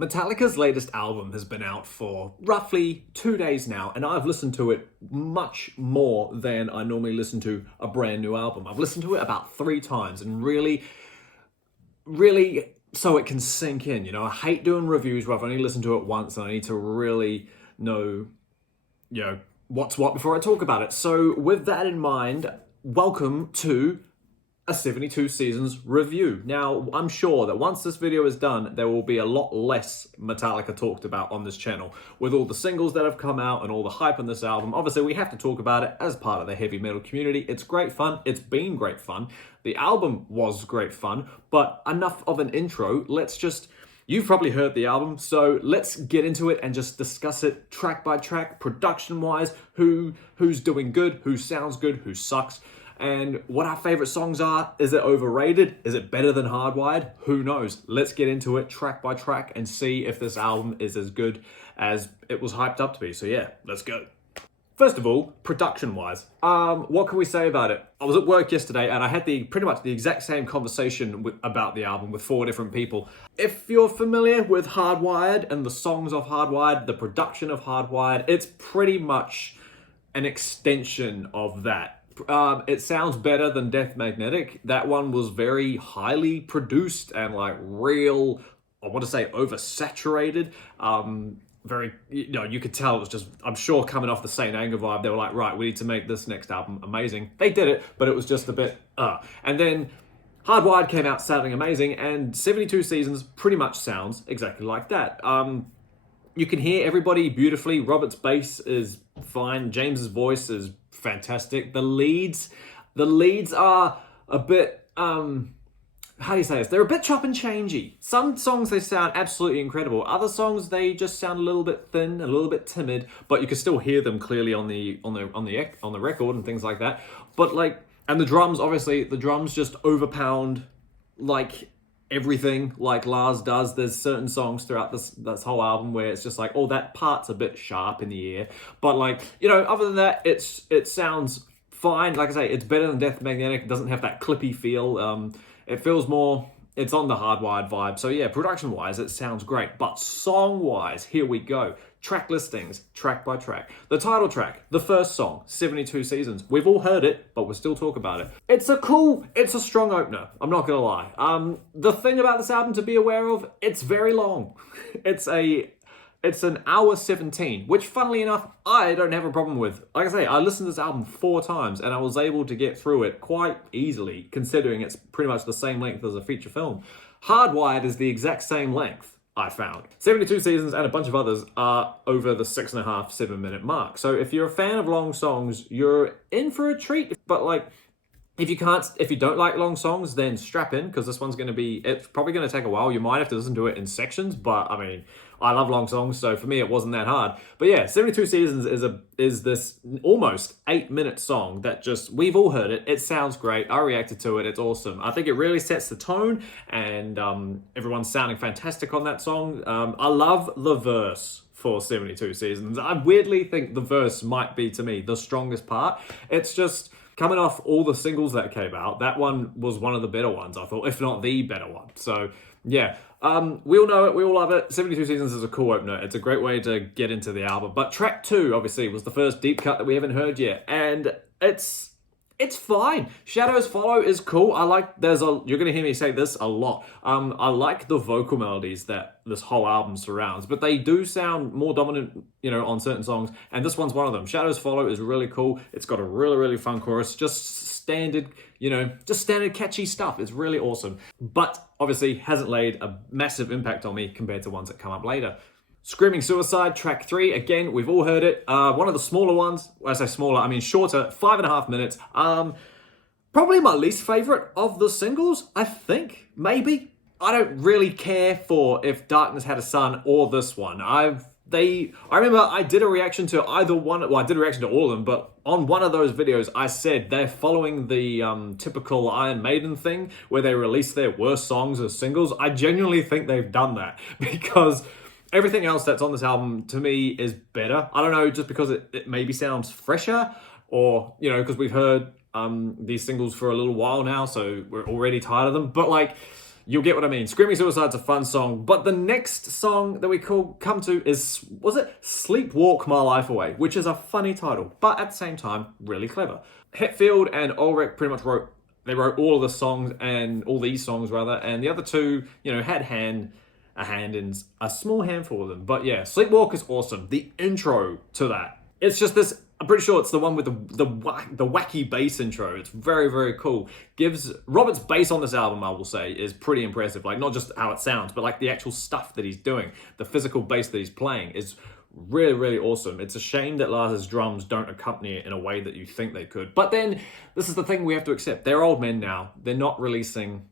Metallica's latest album has been out for roughly 2 days now, and I've listened to it much more than I normally listen to a brand new album. I've listened to it about 3 times and really so it can sink in. You know, I hate doing reviews where I've only listened to it once and I need to really know, what's what before I talk about it. So with that in mind, welcome to a 72 Seasons review. Now, I'm sure that once this video is done, there will be a lot less Metallica talked about on this channel. With all the singles that have come out and all the hype on this album, obviously we have to talk about it as part of the heavy metal community. It's great fun. It's been great fun. The album was great fun, but enough of an intro. You've probably heard the album, so let's get into it and just discuss it track by track, production-wise, who's doing good, who sounds good, who sucks, and what our favorite songs are. Is it overrated? Is it better than Hardwired? Who knows? Let's get into it track by track and see if this album is as good as it was hyped up to be. So yeah, let's go. First of all, production-wise, what can we say about it? I was at work yesterday and I had pretty much the exact same conversation about the album with 4 different people. If you're familiar with Hardwired and the songs of Hardwired, the production of Hardwired, it's pretty much an extension of that. It sounds better than Death Magnetic. That one was very highly produced and like real, I want to say oversaturated. You could tell it was just, I'm sure coming off the Saint Anger vibe, they were like, right, we need to make this next album amazing. They did it, but it was just a bit, And then Hardwired came out sounding amazing, and 72 Seasons pretty much sounds exactly like that. You can hear everybody beautifully. Robert's bass is fine. James's voice is fantastic. The leads are a bit, how do you say this? They're a bit chop and changey. Some songs they sound absolutely incredible. Other songs they just sound a little bit thin, a little bit timid, but you can still hear them clearly on the record and things like that. But and the drums, obviously, the drums just overpound like everything like Lars does. There's certain songs throughout this whole album where it's just like, oh, that part's a bit sharp in the ear. But other than that, it sounds fine. Like I say, it's better than Death Magnetic. It doesn't have that clippy feel. It feels more, it's on the Hardwired vibe. So yeah, production-wise, it sounds great. But song-wise, here we go. Track listings, track by track. The title track, the first song, 72 Seasons. We've all heard it, but we'll still talk about it. It's a strong opener. I'm not gonna lie. The thing about this album to be aware of, it's very long. It's an hour 17, which funnily enough, I don't have a problem with. Like I say, I listened to this album 4 times and I was able to get through it quite easily, considering it's pretty much the same length as a feature film. Hardwired is the exact same length, I found. 72 Seasons and a bunch of others are over the 6.5, 7 minute mark. So if you're a fan of long songs, you're in for a treat. But if you don't like long songs, then strap in, because this one's it's probably going to take a while. You might have to listen to it in sections, but I mean, I love long songs, so for me, it wasn't that hard. But yeah, 72 Seasons is this almost 8-minute song that we've all heard it. It sounds great. I reacted to it. It's awesome. I think it really sets the tone, and everyone's sounding fantastic on that song. I love the verse for 72 Seasons. I weirdly think the verse might be, to me, the strongest part. It's just coming off all the singles that came out, that one was one of the better ones, I thought, if not the better one. So yeah, we all know it, we all love it. 72 Seasons is a cool opener. It's a great way to get into the album. But track 2, obviously, was the first deep cut that we haven't heard yet, and it's fine. Shadows Follow is cool. You're gonna hear me say this a lot. I like the vocal melodies that this whole album surrounds, but they do sound more dominant, on certain songs, and this one's one of them. Shadows Follow is really cool. It's got a really, really fun chorus, just standard catchy stuff. It's really awesome, but obviously hasn't laid a massive impact on me compared to ones that come up later. Screaming Suicide, track 3. Again, we've all heard it. One of the smaller ones. When I say smaller, I mean shorter, 5.5 minutes. Probably my least favorite of the singles, I think. Maybe. I don't really care for if Darkness Had a Sun or this one. I remember I did a reaction to either one. Well, I did a reaction to all of them, but on one of those videos, I said they're following the typical Iron Maiden thing where they release their worst songs as singles. I genuinely think they've done that because everything else that's on this album, to me, is better. I don't know, just because it maybe sounds fresher, or, because we've heard these singles for a little while now, so we're already tired of them. But You'll get what I mean. Screaming Suicide's a fun song, but the next song that we come to is, was it Sleepwalk My Life Away, which is a funny title, but at the same time, really clever. Hetfield and Ulrich pretty much wrote all of the songs, and all these songs rather, and the other two, had a hand in a small handful of them. But yeah, Sleepwalk is awesome. The intro to that, it's just this. I'm pretty sure it's the one with the wacky bass intro. It's very, very cool. Robert's bass on this album, I will say, is pretty impressive. Like, not just how it sounds, but like the actual stuff that he's doing. The physical bass that he's playing is really, really awesome. It's a shame that Lars's drums don't accompany it in a way that you think they could. But then, this is the thing we have to accept. They're old men now. They're releasing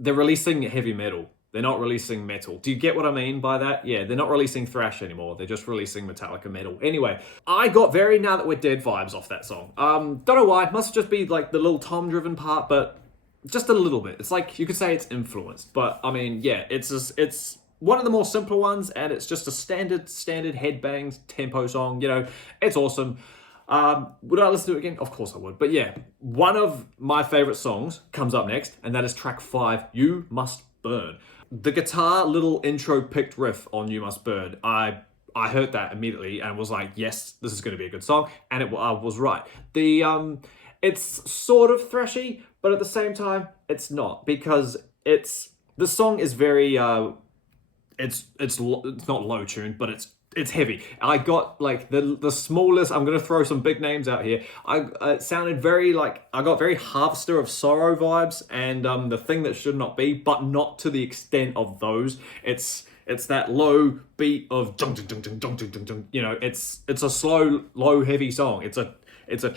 heavy metal. They're not releasing metal. Do you get what I mean by that? Yeah, they're not releasing thrash anymore. They're just releasing Metallica metal. Anyway, I got very Now That We're Dead vibes off that song. Don't know why. It must just be like the little tom-driven part, but just a little bit. It's like, you could say it's influenced. But, I mean, yeah, it's one of the more simpler ones, and it's just a standard headbang tempo song. It's awesome. Would I listen to it again? Of course I would. But yeah, one of my favorite songs comes up next, and that is track 5, You Must Burn. The guitar little intro picked riff on You Must Burn, I heard that immediately and was like, yes, this is going to be a good song, and I was right. It's sort of thrashy, but at the same time, it's not, because the song is very it's not low tuned, but it's heavy. I got like the smallest. I'm gonna throw some big names out here. It sounded very like, I got very Harvester of Sorrow vibes, and The Thing That Should Not Be, but not to the extent of those. It's that low beat of dun dun dun dun dun dun dun dun. It's a slow, low, heavy song. It's a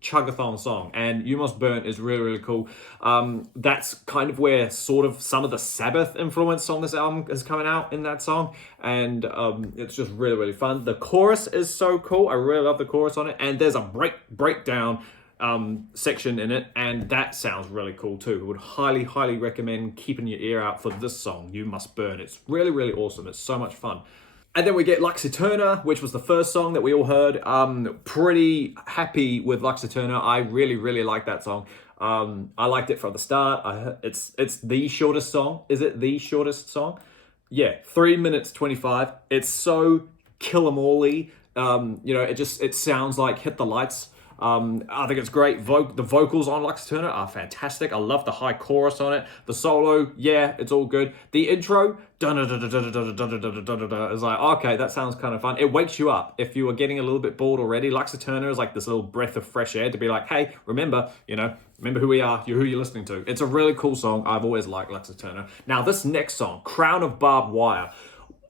chug-a-thon song, and You Must Burn is really, really cool. That's kind of where sort of some of the Sabbath influence on this album is coming out in that song, and it's just really, really fun. The chorus is so cool. I really love the chorus on it, and there's a breakdown section in it, and that sounds really cool too. I would highly, highly recommend keeping your ear out for this song, You Must Burn. It's really, really awesome. It's so much fun. And then we get Lux Eterna, which was the first song that we all heard. Pretty happy with Lux Eterna. I really, really like that song. I liked it from the start. It's the shortest song. Is it the shortest song? Yeah, 3 minutes 25. It's so kill 'em all-y. It sounds like Hit the Lights. I think it's great. The vocals on Lux Eterna are fantastic. I love the high chorus on it. The solo, yeah, it's all good. The intro, is like, okay, that sounds kind of fun. It wakes you up. If you were getting a little bit bored already, Lux Eterna is like this little breath of fresh air to be like, hey, remember who we are, who you're listening to. It's a really cool song. I've always liked Lux Eterna. Now, this next song, Crown of Barbed Wire.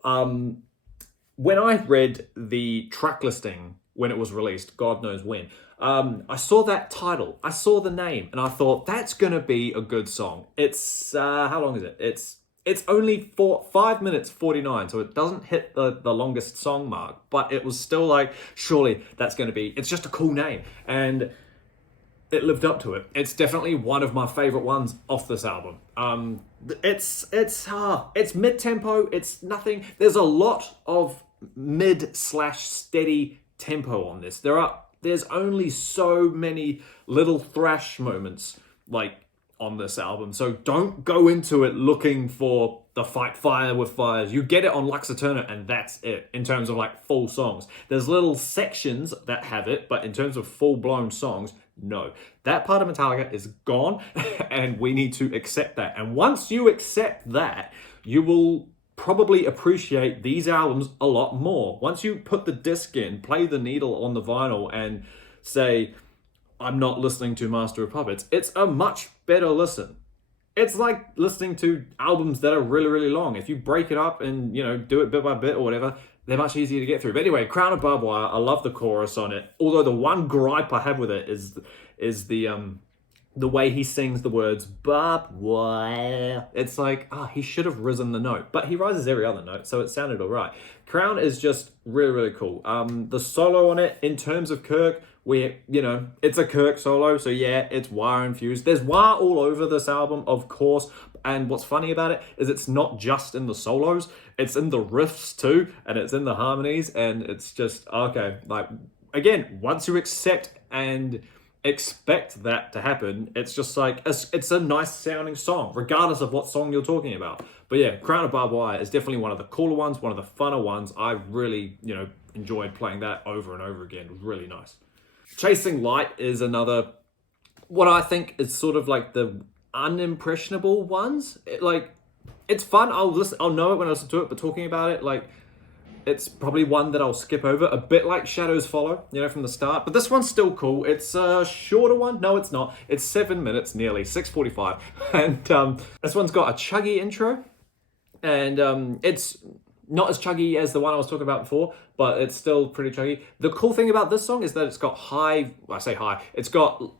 When I read the track listing when it was released, God knows when, I saw that title, I saw the name, and I thought, that's gonna be a good song. It's, how long is it? It's only 5 minutes 49, so it doesn't hit the longest song mark, but it was still like, surely that's gonna be, it's just a cool name, and it lived up to it. It's definitely one of my favorite ones off this album. It's mid-tempo, it's nothing, there's a lot of mid/steady tempo on this. There's only so many little thrash moments like on this album, so don't go into it looking for the fight fire with fires. You get it on Lux Eterna, and that's it in terms of like full songs. There's little sections that have it, but in terms of full-blown songs, no. That part of Metallica is gone, and we need to accept that. And once you accept that, you will probably appreciate these albums a lot more. Once you put the disc in, play the needle on the vinyl, and say, I'm not listening to Master of Puppets, it's a much better listen. It's like listening to albums that are really, really long. If you break it up and, do it bit by bit or whatever, they're much easier to get through. But anyway, Crown of Barbed Wire, I love the chorus on it. Although the one gripe I have with it is the way he sings the words barbed wire. It's like, he should have risen the note, but he rises every other note, so it sounded all right. Crown is just really, really cool. The solo on it, in terms of Kirk, it's a Kirk solo, so yeah, it's wire infused. There's wire all over this album, of course, and what's funny about it is it's not just in the solos, it's in the riffs too, and it's in the harmonies, and it's just, okay, like, again, once you accept and expect that to happen. It's just like, it's a nice sounding song, regardless of what song you're talking about. But yeah, Crown of Barbed Wire is definitely one of the cooler ones, one of the funner ones. I really, enjoyed playing that over and over again. It was really nice. Chasing Light is another, what I think is sort of like the unimpressionable ones. It's fun. I'll know it when I listen to it, but talking about it, it's probably one that I'll skip over, a bit like Shadows Follow, from the start. But this one's still cool. It's a shorter one. No, it's not. It's 7 minutes, nearly, 6:45. And this one's got a chuggy intro. And it's not as chuggy as the one I was talking about before, but it's still pretty chuggy. The cool thing about this song is that it's got it's got...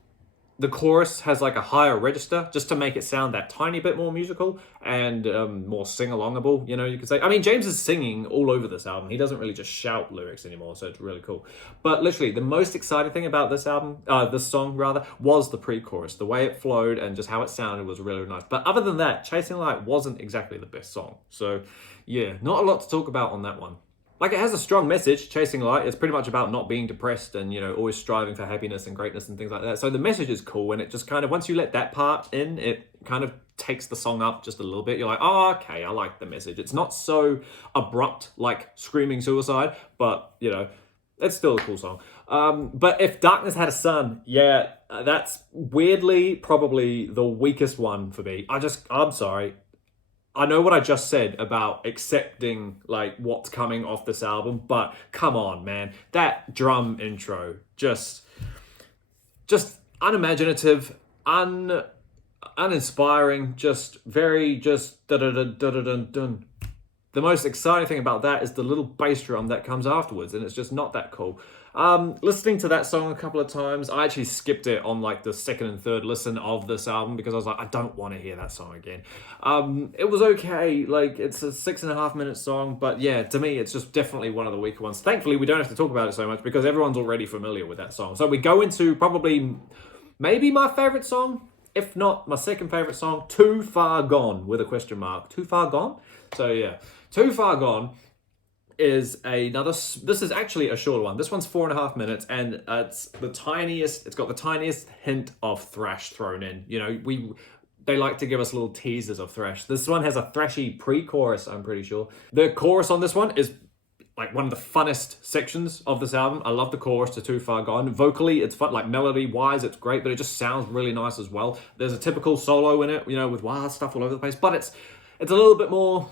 The chorus has like a higher register just to make it sound that tiny bit more musical and more sing-alongable, you could say. I mean, James is singing all over this album. He doesn't really just shout lyrics anymore, so it's really cool. But literally, the most exciting thing about this song, was the pre-chorus. The way it flowed and just how it sounded was really nice. But other than that, Chasing Light wasn't exactly the best song. So yeah, not a lot to talk about on that one. It has a strong message, Chasing Light. It's pretty much about not being depressed and, always striving for happiness and greatness and things like that. So the message is cool, and it just kind of, once you let that part in, it kind of takes the song up just a little bit. You're like, oh, okay, I like the message. It's not so abrupt like Screaming Suicide, but, it's still a cool song. But If Darkness Had a Sun, that's weirdly probably the weakest one for me. I'm sorry. I know what I just said about accepting what's coming off this album, but come on, man. That drum intro, just unimaginative, uninspiring, just da-da-da-da-da-dun. The most exciting thing about that is the little bass drum that comes afterwards, and it's just not that cool. Listening to that song a couple of times, I actually skipped it on the second and third listen of this album because I was like, I don't want to hear that song again. It was okay, it's a 6.5 minute song, but yeah, to me, it's just definitely one of the weaker ones. Thankfully, we don't have to talk about it so much because everyone's already familiar with that song. So we go into probably maybe my favorite song, if not my second favorite song, Too Far Gone, with a question mark. Too Far Gone? So yeah, Too Far Gone is this is actually a shorter one. This one's 4.5 minutes, and it's got the tiniest hint of thrash thrown in. They like to give us little teasers of thrash. This one has a thrashy pre-chorus, I'm pretty sure. The chorus on this one is one of the funnest sections of this album. I love the chorus to Too Far Gone. Vocally, it's fun, melody-wise, it's great, but it just sounds really nice as well. There's a typical solo in it, with wild stuff all over the place, but it's a little bit more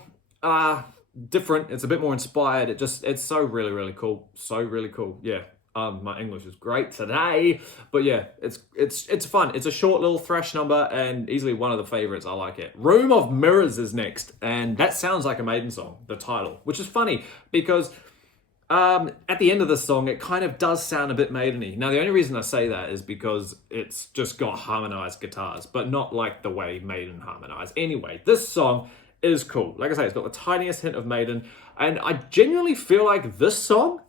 different. It's a bit more inspired. It's so really, really cool. So really cool. Yeah. My English is great today, but yeah, it's fun. It's a short little thrash number and easily one of the favorites. I like it. Room of Mirrors is next, and that sounds like a Maiden song, the title, which is funny because at the end of the song, it kind of does sound a bit Maiden-y. Now, the only reason I say that is because it's just got harmonized guitars, but not like the way Maiden harmonize. Anyway, this song is cool. Like I say, it's got the tiniest hint of Maiden, and I genuinely feel like this song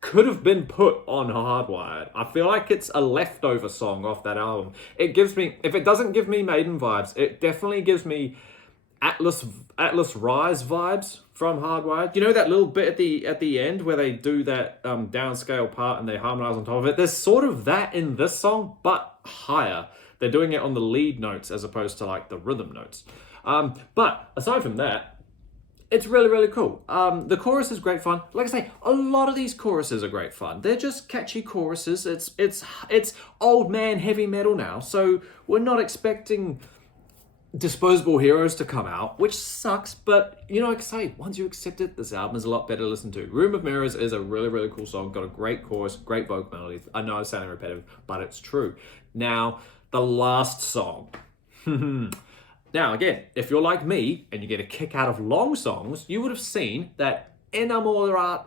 could have been put on Hardwired. I feel like it's a leftover song off that album. It gives me, if it doesn't give me Maiden vibes, it definitely gives me Atlas Rise vibes from Hardwired. That little bit at the end where they do that downscale part and they harmonize on top of it? There's sort of that in this song, but higher. They're doing it on the lead notes as opposed to the rhythm notes. But aside from that, it's really, really cool. The chorus is great fun. Like I say, a lot of these choruses are great fun. They're just catchy choruses. It's old man heavy metal now, so we're not expecting Disposable Heroes to come out, which sucks, but like I say, once you accept it, this album is a lot better to listen to. Room of Mirrors is a really, really cool song. Got a great chorus, great vocal melodies. I know I'm sounding repetitive, but it's true. Now, the last song. Now, again, if you're like me and you get a kick out of long songs, you would have seen that Enamorata,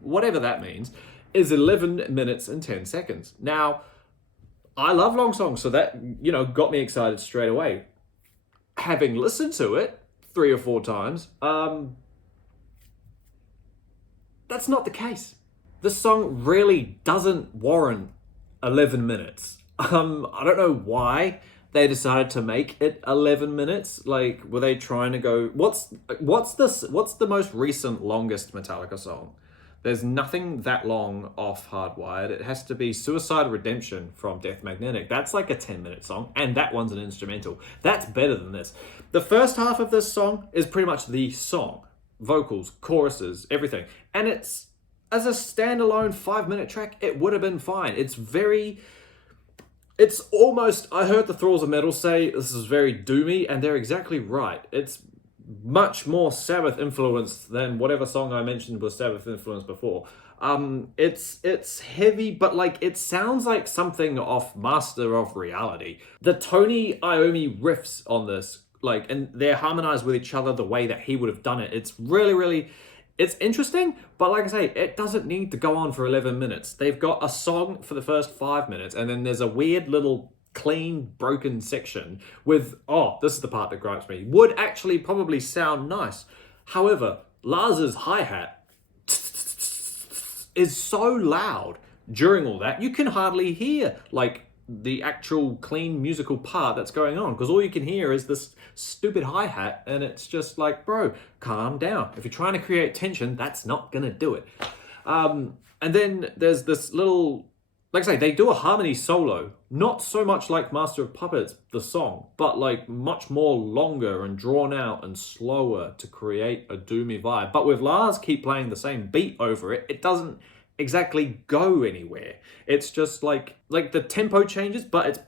whatever that means, is 11 minutes and 10 seconds. Now, I love long songs, so that, got me excited straight away. Having listened to it 3 or 4 times, that's not the case. This song really doesn't warrant 11 minutes. I don't know why they decided to make it 11 minutes. Were they trying to go... What's the most recent, longest Metallica song? There's nothing that long off Hardwired. It has to be Suicide Redemption from Death Magnetic. That's like a 10-minute song, and that one's an instrumental. That's better than this. The first half of this song is pretty much the song. Vocals, choruses, everything. And it's, as a standalone 5-minute track, it would have been fine. It's almost, I heard the Thralls of Metal say this is very doomy, and they're exactly right. It's much more Sabbath influenced than whatever song I mentioned was Sabbath influenced before. It's heavy, but like it sounds like something off Master of Reality. The Tony Iommi riffs on this, like, and they're harmonized with each other the way that he would have done it. It's really, it's interesting, but like I say, it doesn't need to go on for 11 minutes. They've got a song for the first 5 minutes, and then there's a weird little clean, broken section with, oh, this is the part that gripes me, would actually probably sound nice. However, Lars's hi-hat is so loud during all that, you can hardly hear, like, the actual clean musical part that's going on, because all you can hear is this stupid hi-hat, and it's just like, bro, calm down. If you're trying to create tension, that's not gonna do it. And then there's this little, like I say, they do a harmony solo, not so much like Master of Puppets, the song, but like much more longer and drawn out and slower to create a doomy vibe. But with Lars keep playing the same beat over it, it doesn't exactly go anywhere. It's just like the tempo changes, but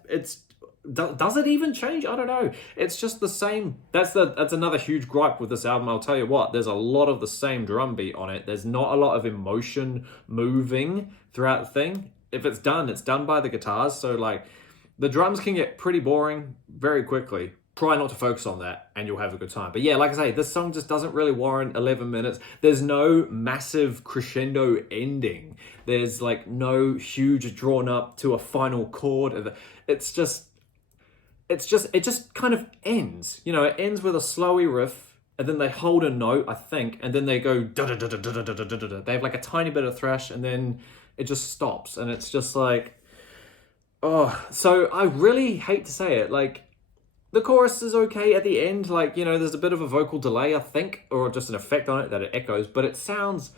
does it even change? I don't know. It's just the same. That's another huge gripe with this album. I'll tell you what, there's a lot of the same drum beat on it. There's not a lot of emotion moving throughout the thing. If it's done by the guitars. So like the drums can get pretty boring very quickly. Try not to focus on that and you'll have a good time. But yeah, like I say, this song just doesn't really warrant 11 minutes. There's no massive crescendo ending. There's like no huge drawn up to a final chord. It just kind of ends. You know, it ends with a slowy riff and then they hold a note, I think, and then they go da da da da da da da da da. They have like a tiny bit of thrash and then it just stops. And it's just like, oh, so I really hate to say it, like, the chorus is okay at the end, like, you know, there's a bit of a vocal delay, I think, or just an effect on it that it echoes, but it sounds,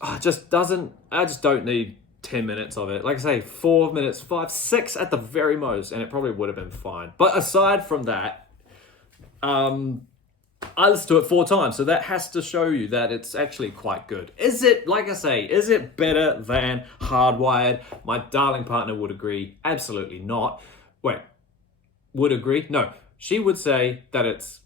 I just don't need 10 minutes of it. Like I say, 4 minutes, 5, 6 at the very most, and it probably would have been fine. But aside from that, I listened to it 4 times, so that has to show you that it's actually quite good. Is it, like I say, is it better than Hardwired? My darling partner would agree, absolutely not. Wait. Would agree? No, she would say that it's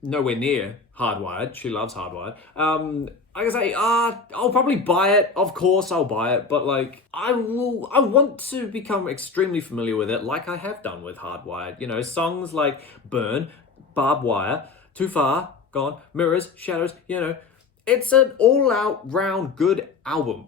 nowhere near Hardwired. She loves Hardwired. Like I say, I'll probably buy it. Of course I'll buy it, but like I want to become extremely familiar with it like I have done with Hardwired. You know, songs like Burn, Barbed Wire, Too Far, Gone, Mirrors, Shadows, you know, it's an all-out round good album.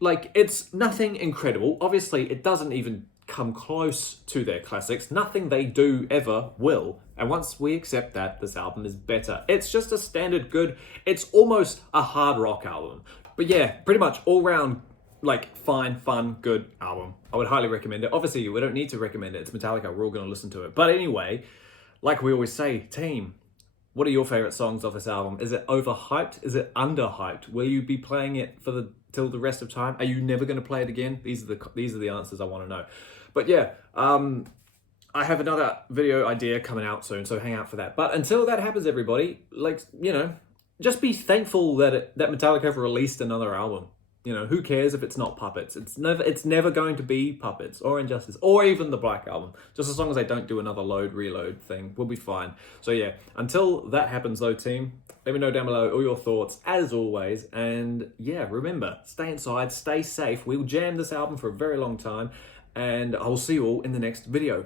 Like, it's nothing incredible. Obviously, it doesn't even come close to their classics. Nothing they do ever will. And once we accept that, this album is better. It's just a standard good, it's almost a hard rock album. But yeah, pretty much all round, like, fine, fun, good album. I would highly recommend it. Obviously, we don't need to recommend it. It's Metallica. We're all going to listen to it. But anyway, like we always say, team, what are your favorite songs of this album? Is it overhyped? Is it underhyped? Will you be playing it till the rest of time? Are you never going to play it again? These are the answers I want to know. But yeah, I have another video idea coming out soon, so hang out for that. But until that happens, everybody, like, you know, just be thankful that Metallica have released another album. You know, who cares if it's not Puppets? It's never going to be Puppets or Injustice or even the Black Album. Just as long as they don't do another load, reload thing, we'll be fine. So yeah, until that happens though, team, let me know down below all your thoughts as always. And yeah, remember, stay inside, stay safe. We'll jam this album for a very long time. And I'll see you all in the next video.